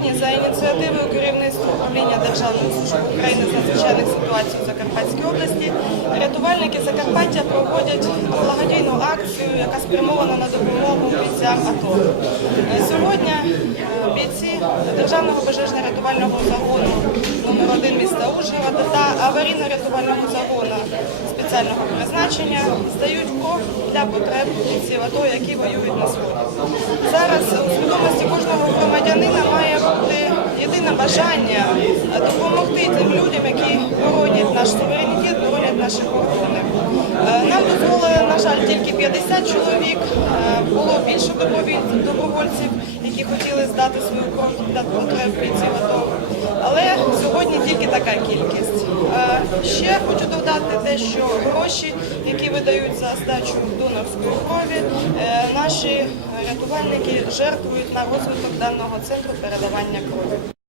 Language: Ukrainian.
Сьогодні за ініціативою керівництва управління Державної служби України з надзвичайних ситуацій у Закарпатській області рятувальники Закарпаття проводять благодійну акцію, яка спрямована на допомогу бійцям АТО. Сьогодні е, бійці Державного пожежно-рятувального загону номер 1 міста Ужгорода та аварійно-рятувального загону спеціального призначення здають кров для потреб бійців АТО, які воюють на сході. Зараз у свідомості кожного громадянина має єдине бажання допомогти тим людям, які боронять наш суверенітет, боронять наші кордони. Е, Нам дозволили, на жаль, тільки 50 чоловік. Е, Було більше добровольців, які хотіли здати свою кров АТО. Але сьогодні тільки така кількість. Е, Ще хочу додати те, що гроші, які видають за здачу донорської крові, е, наші рятувальники жертвують на розвиток даного центру передавання крові.